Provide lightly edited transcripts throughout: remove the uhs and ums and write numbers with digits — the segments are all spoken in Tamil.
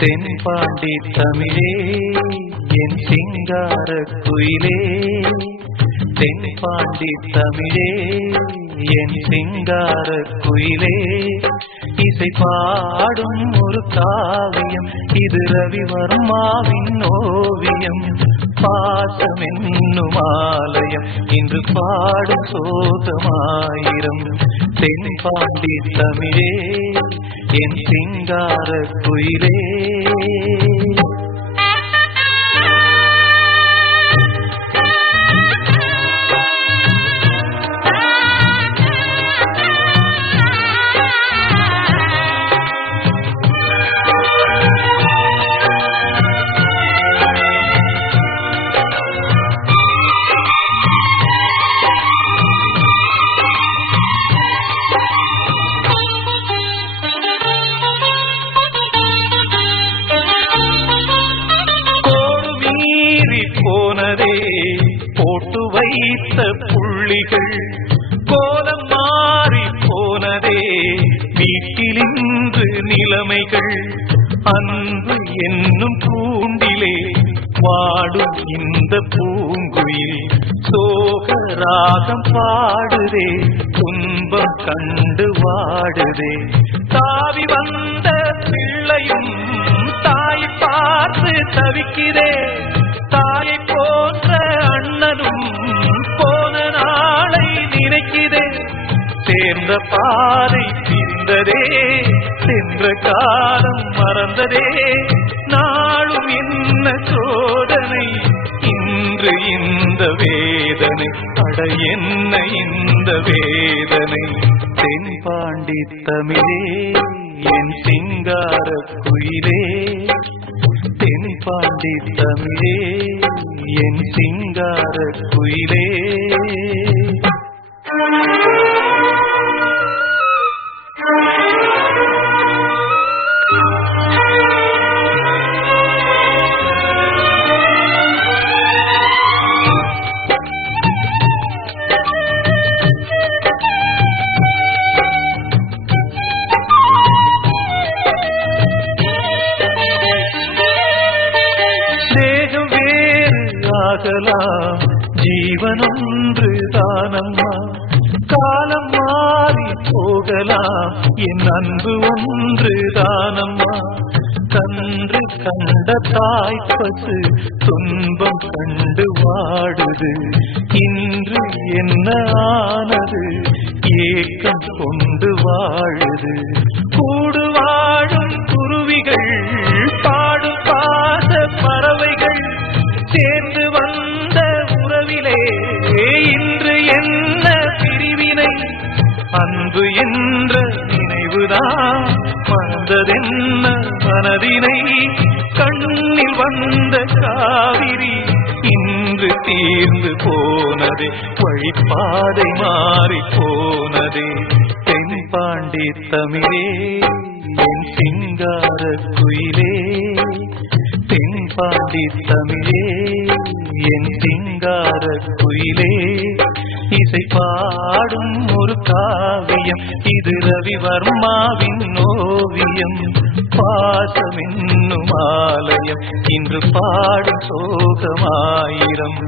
தென்பாண்டி தமிழே என் சிங்கார குயிலே, தென்பாண்டி தமிழே என் சிங்கார குயிலே. இசை பாடும் ஒரு காவியம் இது ரவிவர்மாவின் ஓவியம். பாசம் என்னும் ஆலயம் இன்று பாடும் சோகமாயிரம். தென்பாண்டி தமிழே என் சிங்கார குயிலே. போட்டு வைத்த புள்ளிகள் கோலம் மாறி போனதே, வீட்டிலின்று நிலைமைகள். அன்பு என்னும் பூண்டிலே வாடும் இந்த பூங்குயில் சோகராகம் பாடுதே, துன்பம் கண்டு வாடுதே. தாவி வந்த பிள்ளையும் தாய் பார்த்து தவிக்கிறே, தாயை போன்ற அண்ணனும் போன நாளை நினைக்கிறே. சேர்ந்த பாதை பிரிந்ததே, சென்ற காலம் மறந்ததே. நாளும் என்ன சோதனை, இன்று இந்த வேதனை, அட என்ன இந்த வேதனை. தென்பாண்டி தமிழே என் சிங்கார குயிலே, தென்பாண்டி தமிழே என் சிங்கார குயிலே. ஜீவன் ஒன்று தானம்மா, காலம் மாறி போகலாம், என் அன்பு ஒன்று தானம்மா. கன்று கண்ட தாய்ப்பசு துன்பம் கண்டு வாடுது, இன்று என்ன ஆனது ஏக்கம் கொண்டு வாழுது. கூடு வாழும் குருவிகள் பாடும் பாச பறவைகள் சேர்ந்து வந்த உறவிலே இன்று என்ன பிரிவினை. அன்பு என்ற நினைவுதான் மறந்ததென்ன மனதினை. கண்ணில் வந்த காவிரி இன்று தீர்ந்து போனதே, வழிப்பாதை மாறி போனதே. தென்பாண்டி தமிழே என் சிங்கார குயிலே, தென்பாண்டி தமிழே என் சிங்கார குயிலே. இசை பாடும் ஒரு காவியம் இது ரவிவர்மாவின் ஓவியம். பாசம் என்னும் ஆலயம் இன்று பாடும் சோகமாயிரம்.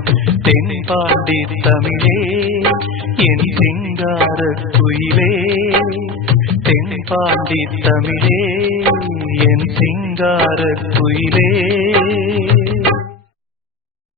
தென்பாண்டி தமிழே என் சிங்கார குயிலே, தென்பாண்டி தமிழே என் சிங்கார குயிலே.